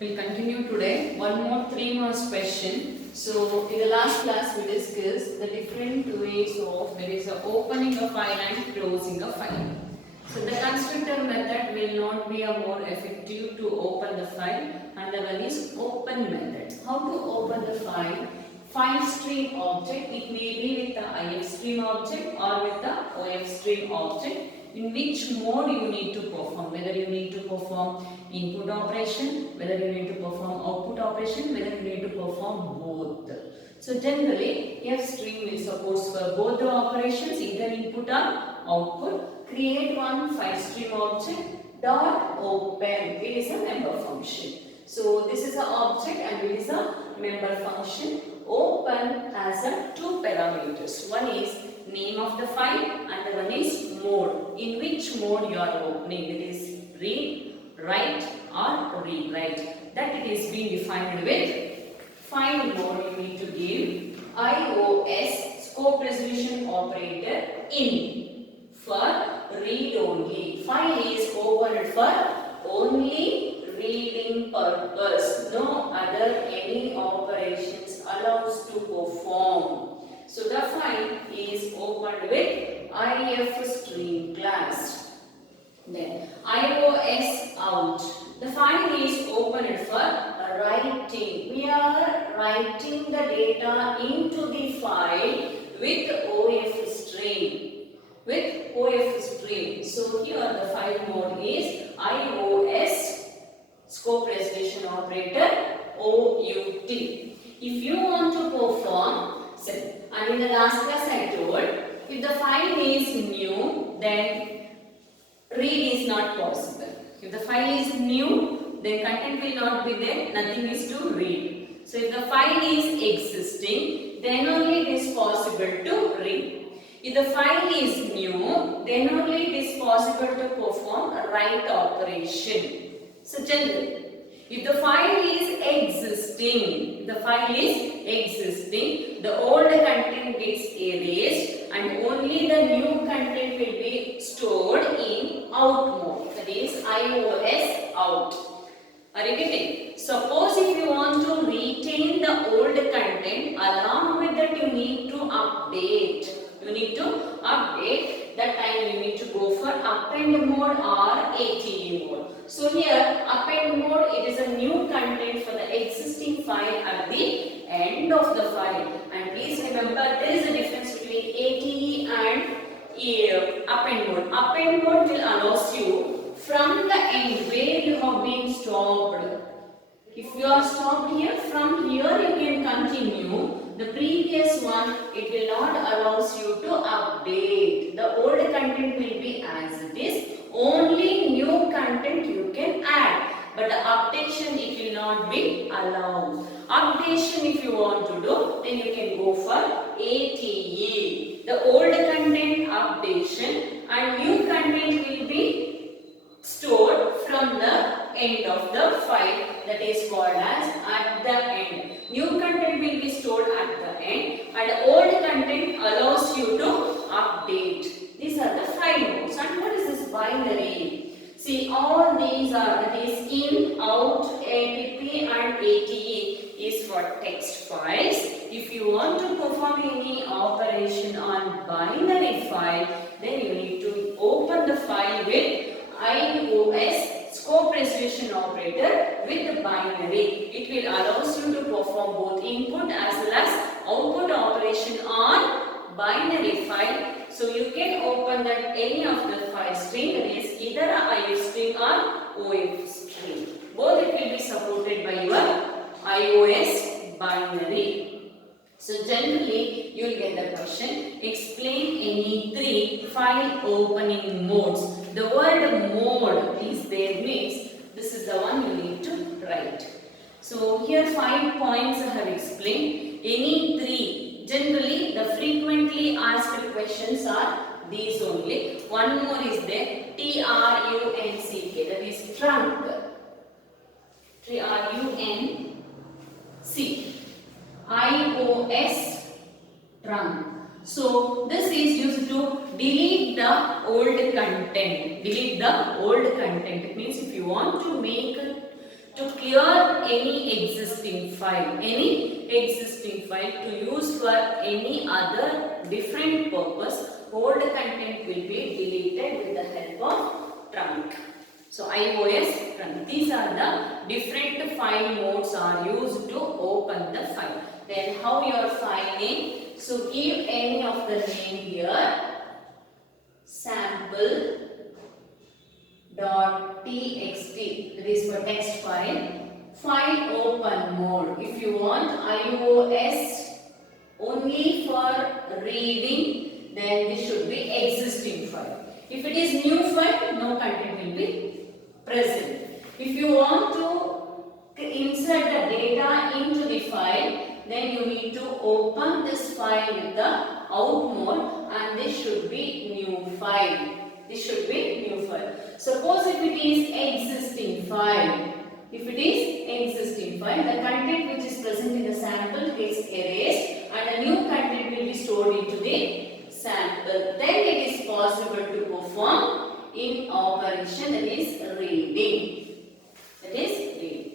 We'll continue today. One more 3 marks question. So in the last class we discussed the different ways of opening a file and closing a file. So the constructor method will not be a more effective to open the file, and the one is open method. How to open the file? File stream object, it may be with the IF stream object or with the OF stream object. In which mode you need to perform, whether you need to perform input operation, whether you need to perform output operation, whether you need to perform both. So generally F stream will support for both the operations, either input or output. Create one file stream object dot open, it is a member function. So this is an object and it is a member function. Open has a 2 parameters. One is name of the file and the one is mode. In which mode you are opening, it is read, write or rewrite. That it is being defined with file mode. You need to give iOS scope resolution operator in for read only. File is opened for only reading purpose. No other any operations allows to perform. So the file is opened with IF stream class. Then iOS out. The file is opened for writing. We are writing the data into the file with OF stream. With OF stream. So here the file mode is iOS scope resolution operator OUT. If you want to perform, and in the last class I told, if the file is new, then read is not possible. If the file is new, then content will not be there, nothing is to read. So if the file is existing, then only it is possible to read. If the file is new, then only it is possible to perform a write operation. So generally, if the file is existing, the old content gets erased and only the new content will be stored in out mode. That is iOS out. Are you getting? Suppose if you want to retain the old content, along with that you need to update. That time you need to go for append mode or ATE mode. So here append mode, it is a new content for the existing file at the end of the file. And please remember there is a difference between ATE and append mode. Append mode will allow you from the end where you have been stopped. If you are stopped here, from here you can continue. The previous one, it will not allow you to update. The old content will be as it is. Only new content you can add. But the updation, it will not be allowed. Updation if you want to do, then you can go for ATE. The old content updation and new content will be stored from the end of the file, that is called as at the end. New content will be stored at the end and old content allows you to update. These are the file modes. And what is this binary? See, all these are, that is in, out, app and ATE is for text files. If you want to perform any operation on binary file, then you need to open the file with iOS scope resolution operator with the binary. It will allow you to perform both input as well as output operation on binary file. So you can open that any of the file stream, that is either a IF stream or OF stream. Both it will be supported by your iOS binary. So generally you will get the question, explain any 3 file opening modes. The word mode is there means this is the one you need to write. So here 5 points I have explained. Any 3. Generally the frequently asked questions are these only. One more is there, TRUNCK, that is trunk. TRUNC. iOS trunk. So this is used to delete the old content. Delete the old content. It means if you want to make to clear any existing file. Any existing file to use for any other different purpose, old content will be deleted with the help of trunk. So iOS trunk. These are the different file modes are used to open the file. Then how your file name? So give any of the name here. Sample .txt, that is for text file. File open mode. If you want iOS only for reading, then this should be existing file. If it is new file, no content will be present. If you want to insert the data into the file, then you need to open this file with the out mode, and this should be new file. This should be new file. Suppose if it is existing file, the content which is present in the sample gets erased and a new content will be stored into the sample. Then it is possible to perform in operation, that is reading. That is reading.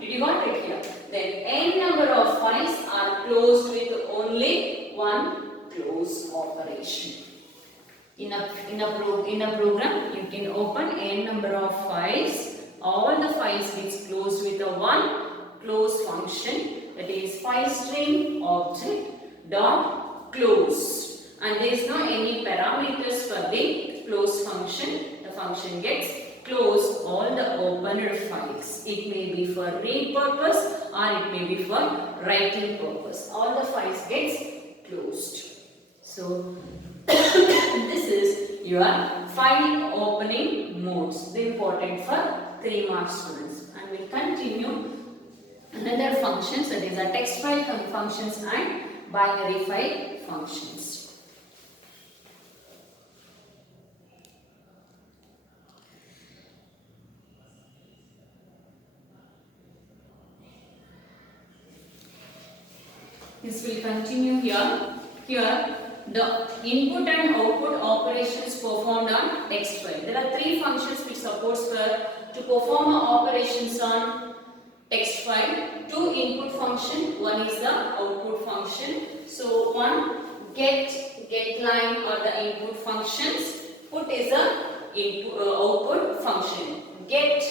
Did you got it here? Then n number of files are closed with only one close operation. In a program, you can open n number of files. All the files gets closed with a one close function, that is file string object dot close, and there is no any parameters for the close function. The function gets close all the opened files. It may be for read purpose or it may be for writing purpose. All the files gets closed. So this is your file opening modes, the important for 3 mark students. And we'll continue another functions, that is a text file functions and binary file functions. This will continue here. Here, the input and output operations performed on text file. There are 3 functions which supports to perform operations on text file. 2 input function, one is the output function. So one get line or the input functions. Put is the output function. Get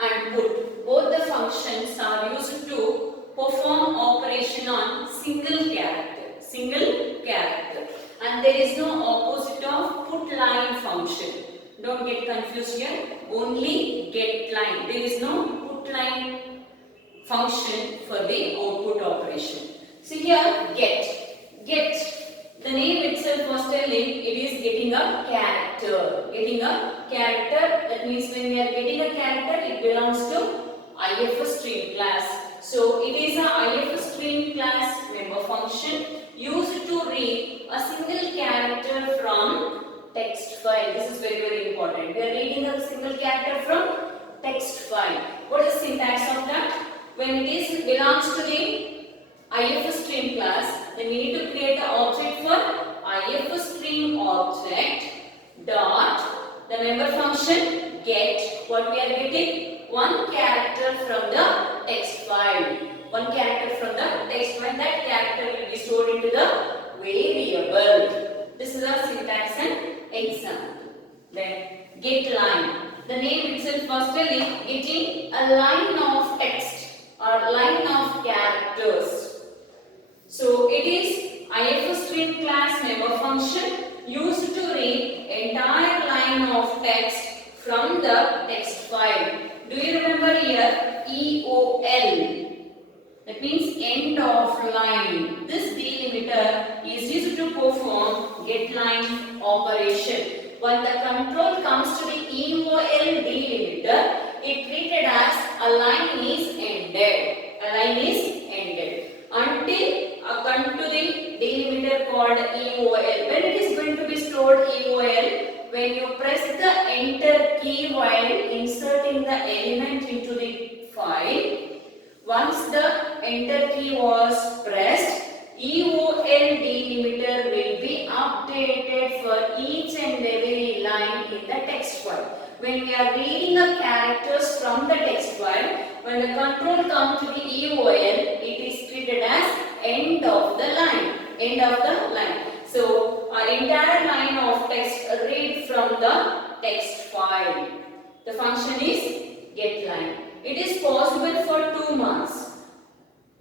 and put, both the functions are used to perform operation on single character. And there is no opposite of put line function. Don't get confused here. Only get line. There is no put line function for the output operation. So here get. The name itself was telling it is getting a character. That means when we are getting a character, it belongs to IF string class. So it is a IF string class member function used to read a single character from text file. This is very important. We are reading a single character from text file. What is the syntax of that? When it belongs to the IF string class, then we need to create an object for IF string object dot the member function get. What we are getting? One character from the text file. One character from the text file. That character will be stored into the variable. This is our syntax and example. Then get line. The name itself was telling getting a line of text or line of characters. So it is IF string class member function used to read entire line of text from the text file. Do you remember here EOL? That means end of line. This delimiter is used to perform get line operation. When the control comes to the EOL delimiter, it treated as a line is ended. Until come to the delimiter called EOL. When it is going to be stored EOL, when you press the enter key while inserting the element into the file, once the enter key was pressed, EOL delimiter will be updated for each and every line in the text file. When we are reading the characters from the text file, when When the control comes to the EOL, it is treated as end of the line. End of the line. So, our entire line of text read from the text file. The function is getLine. It is possible for 2 marks.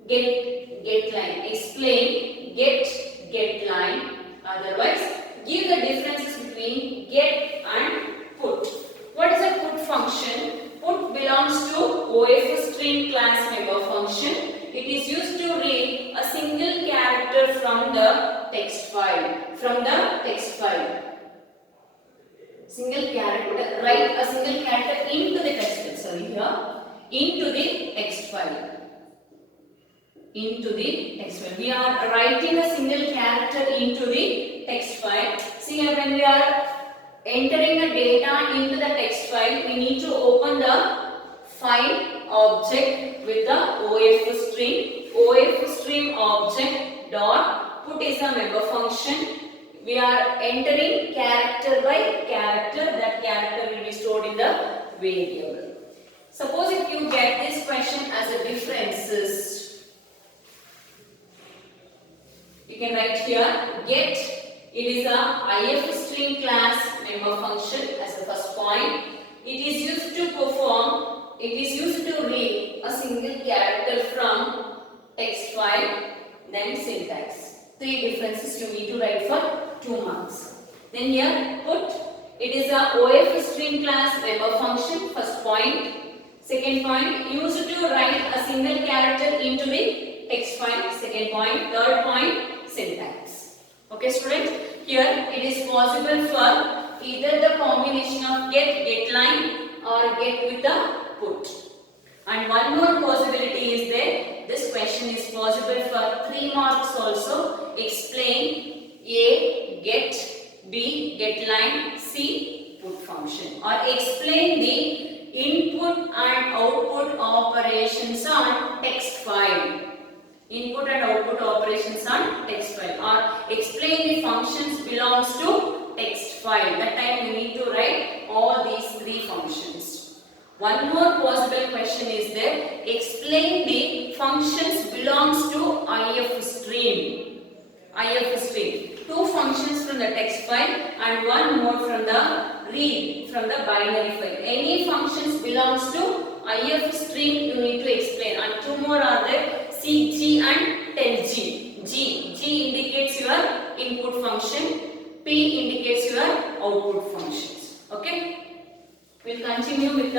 GetLine. Explain getLine. Otherwise, give the differences between get and put. What is a put function? Put belongs to OF string class member function. It is used to read a single character from the text file. Single character, write a single character into the text file. Sorry, here. Into the text file. We are writing a single character into the text file. See here, when we are entering the data into the text file, we need to open the file object with the OF string. OF string object dot put is a member function. We are entering character by character. That character will be stored in the variable. Suppose if you get this question as a differences, you can write here get. It is a IF string class member function as the first point. It is used to read a single character from text file, then syntax. 3 differences you need to write for 2 marks. Then here put, it is a OF string class member function, first point. Second point, used to write a single character into the text file, second point. Third point, syntax. Okay students, here it is possible for either the combination of getLine or get with the put. And one more possibility is there. This question is possible for 3 marks also. Explain A get, B getLine, C put function. Or explain the input and output operations on text file. Input and output operations on text file. Or explain the functions belongs to text file. That time you need to write all these 3 functions. One more possible question is there. Explain the functions belongs to IF stream. 2 functions from the text file and 1 more from the read from the binary file. Any functions belongs to IF stream you need to explain. And 2 more are there. C, G and tell G. G indicates your input function. P indicates your output functions. Okay. We'll continue with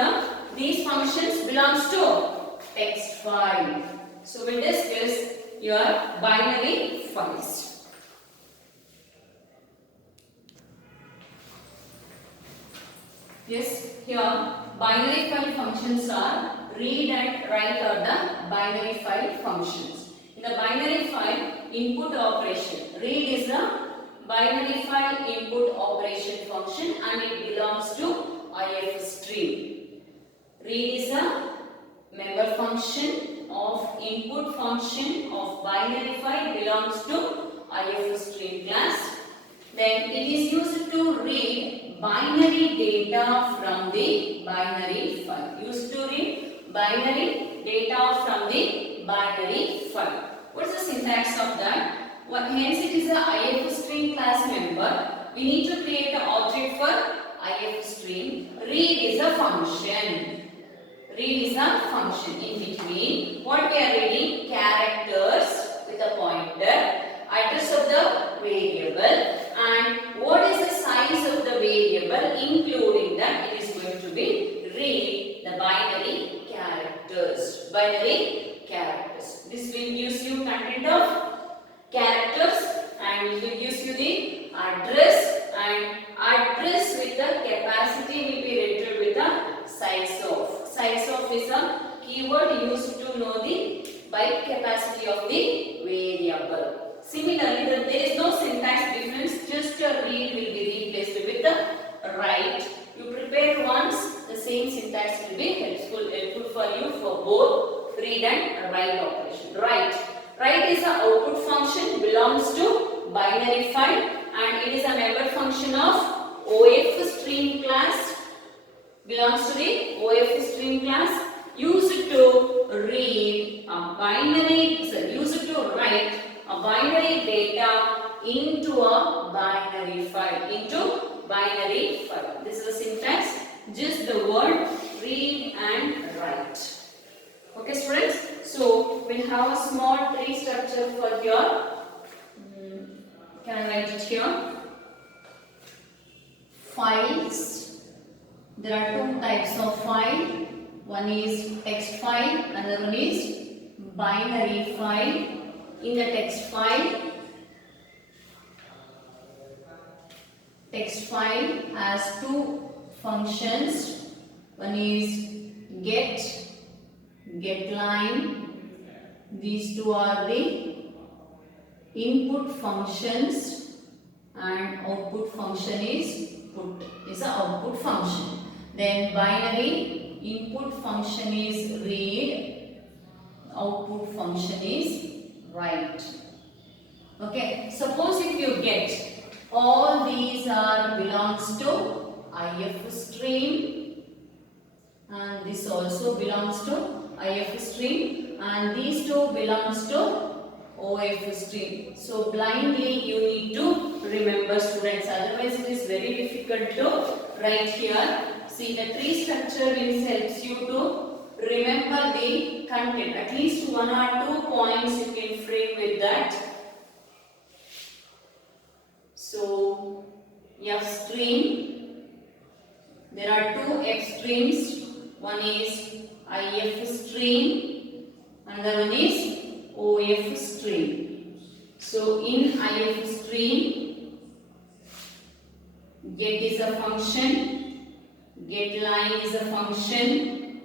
these functions belongs to text file. So we'll discuss your binary files. Yes, here binary file functions are read and write are the binary file functions. In the binary file input operation, read is the binary file input operation function and it belongs to IF stream. Read is a member function of input function of binary file belongs to IF stream class. Then it is used to read binary data from the binary file. Used to read binary data from the binary file. What is the syntax of that? Hence it is a IF string class member. We need to create an object for IF string. Read is a function. Read is a function. In between, what we are reading? Characters with a pointer, address of the variable, and what is the size of the variable, including that it is going to be read the binary characters. This will gives you content of characters and it will gives you the address, and address with the capacity will be written with the size of. Size of is a keyword used to know the byte capacity of the variable. Similarly, there is no syntax difference, just a read will be replaced with the write. You prepare once, the same syntax will be helpful for you for both read and write operation. Write is an output function, belongs to binary file, and it is a member function of OF string class, belongs to the OF string class. used to read a binary, used to write a binary data into a binary file, This is the syntax, just the word read and write. Okay students, so we'll have a small tree structure for your, can I write it here? Files. There are two types of file. One is text file, another one is binary file. In the text file has two functions. One is get line. These two are the input functions, and output function is put, is the output function. Then binary input function is read, output function is write. Okay, suppose if you get all these are belongs to IF stream, and this also belongs to IF stream, and these two belongs to OF stream. So blindly you need to remember students, otherwise it is very difficult to write here. See, the tree structure will helps you to remember the content. At least 1 or 2 points you can frame with that. So F stream, there are two F streams. One is IF stream, another one is OF stream. So in IF stream, get is a function, get line is a function,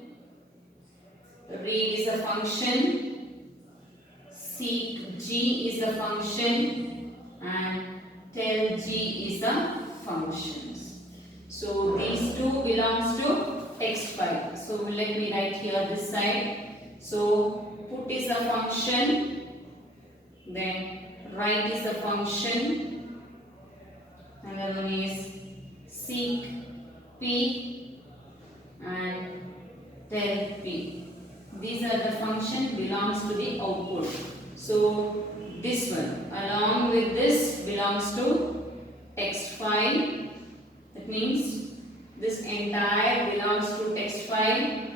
read is a function, seek G is a function, and tell G is a functions. So these two belongs to text file. So let me write here this side. So put is a function, then write is a function, another one is seek P and tell P. These are the function belongs to the output. So this one along with this belongs to text file. That means this entire belongs to text file,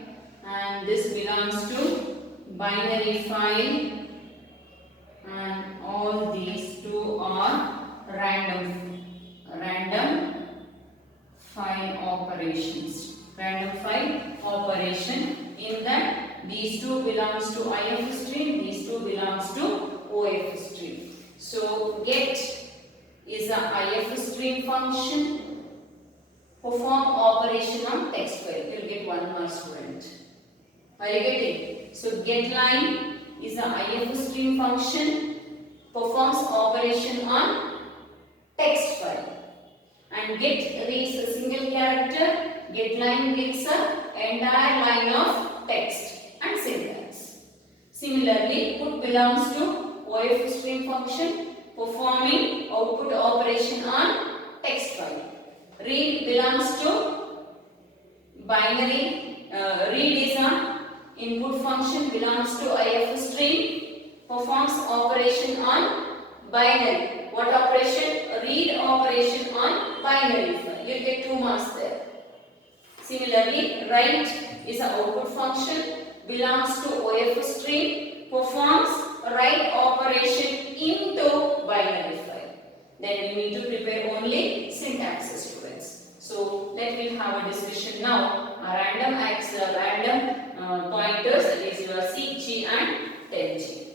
and this belongs to binary file, and all these two are random file operations. Random file operation. In that these two belongs to IF stream, these two belongs to OF stream. So get is a IF stream function. Perform operation on text file. You will get 1 more student. Are you getting? So get line is a IF stream function. Performs operation on text file. And get reads a single character. Get line reads a entire line of text and syntax. Similarly, put belongs to OF stream function, performing output operation on text file. Read belongs to binary, read is a input function, belongs to IF stream, performs operation on binary. What operation? Read operation on binary file. You get 2 marks there. Similarly, write is an output function, belongs to OF stream, performs write operation into binary file. Then you need to prepare only syntaxes, students. So let me have a discussion now. Random pointers, that is your seek G and tell G.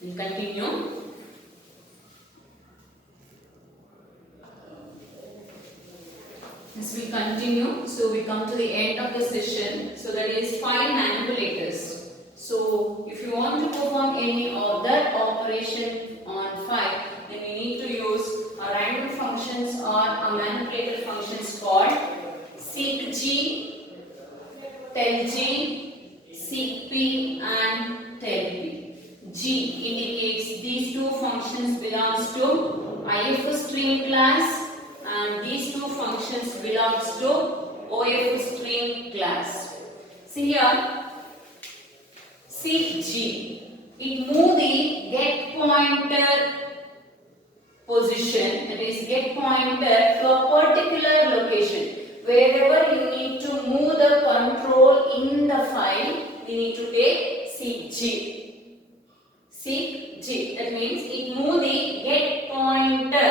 We'll continue. As we continue, so we come to the end of the session. So that is file manipulators. So if you want to perform any other operation on file, then you need to use a random functions or a manipulator functions called seek G, tell G, seek P and tell P. G indicates these two functions belongs to IF stream class, and these two functions belongs to OF stream class. See here, seek G. It move the get pointer position, that is get pointer to a particular location. Wherever you need to move the control in the file, we need to take seek G. Seek G. That means it move the get pointer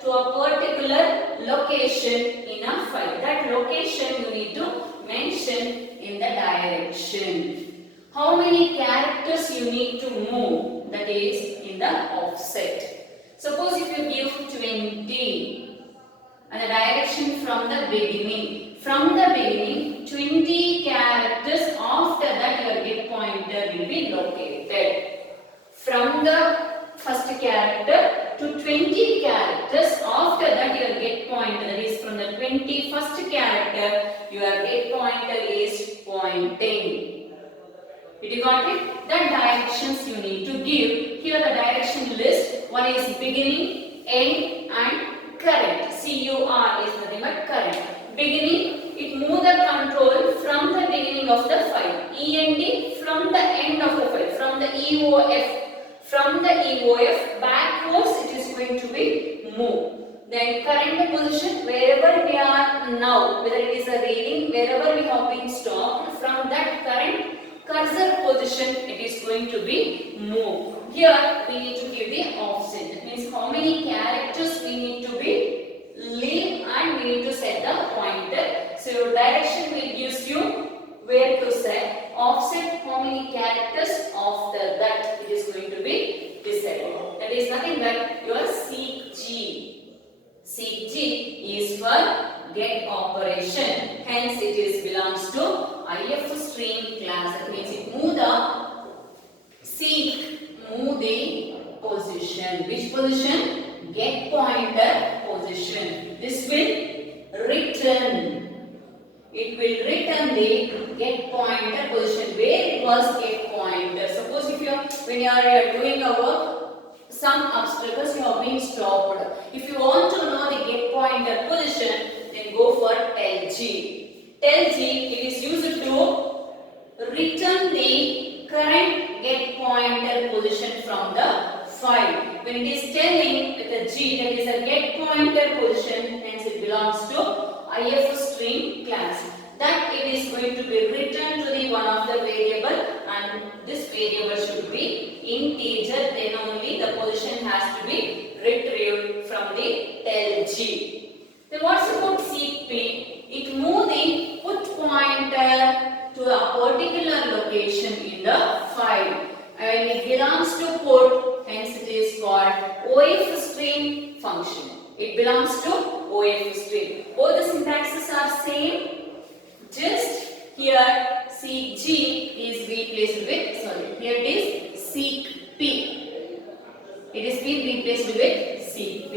to a particular location in a file. That location you need to mention in the direction. How many characters you need to move? That is in the offset. Suppose if you give 20 and the direction from the beginning. From the beginning, 20 characters. After that, your get pointer will be located. From the first character to 20 characters. After that, your get pointer, that is from the 21st character, your get pointer is pointing. Did you got it? The directions you need to give. Here the direction list. One is beginning, end and current. CUR is nothing but current. Beginning, it move the control from the beginning of the file. END from the end of the file. From the EOF. From the EOF backwards it is going to be moved. Then current position, wherever we are now, whether it is a reading, wherever we have been stopped, from that current cursor position it is going to be moved. Here we need to give the offset. That means how many characters we need to be leave and we need to set the pointer. So your direction will give you where to set. Offset how many characters, after that it is going to be decided. That is nothing but your seek G. Seek G is for get operation. Hence it is belongs to IF stream class. That means it move the seek, move the position. Which position? Get pointer position. This will return. It will return the get pointer position where it was get pointer. Suppose if you are, when you are doing a work, some obstacles you have been stopped. If you want to know the get pointer position, then go for tell G. Tell G, it is used to return the current get pointer position from the file. When it is telling with a G, that is a get pointer position, hence it belongs to IF string class. That it is going to be returned to the one of the variable, and this variable should be integer. Then only the position has to be retrieved from the tell G. Then what's about seek P? It moves the put pointer to a particular location in the file. And it belongs to put, hence it is called OF string function. It belongs to OF string. Both the syntaxes are same. Just here seek G is replaced with, here it is seek P. It is being replaced with seek P.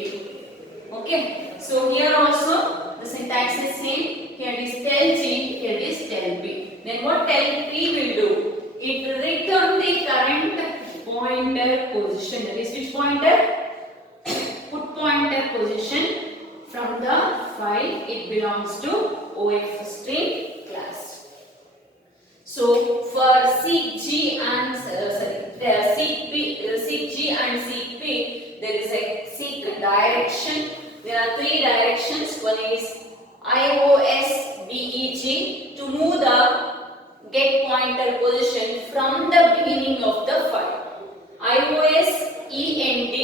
Okay. So here also the syntax is same. Here it is tell G, here it is tell P. Then what tell P will do? It will return the current pointer position. That is which pointer? Put pointer position from the file. It belongs to OF string class. So for seek G and seek G and seek P, there is a seek direction. There are three directions. One is IOS BEG to move the get pointer position from the beginning of the file. IOS END,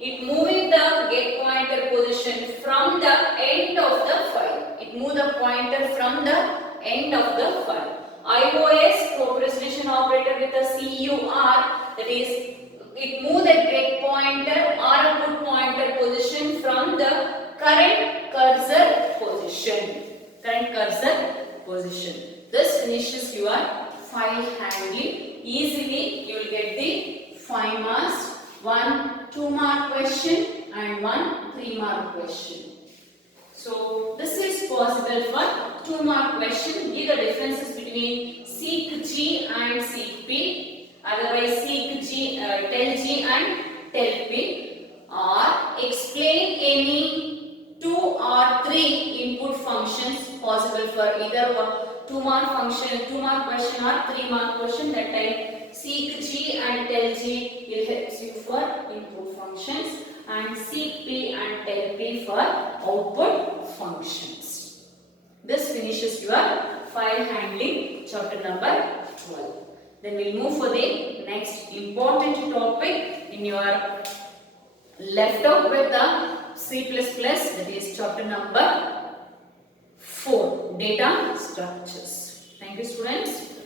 it moving the get pointer position from the end of the file. It move the pointer from the end of the file. IOS for precision operator with a CUR, that is it move the get pointer or a put pointer position from the current cursor position. Current cursor position. This finishes your file handling. Easily you will get the 5 marks, 1 2-mark question and 1 3-mark question. So this is possible for 2-mark question. Give the differences between seek G and seek P. Otherwise seek G, tell G and tell P. Or explain any 2 or 3 input functions possible for either 2-mark function, 2-mark question or 3-mark question. That time seek G and tell G will help you for input functions, and seek P and tell P for output functions. This finishes your file handling chapter number 12. Then we'll move for the next important topic in your left out with the C++, that is chapter number 4, data structures. Thank you, students.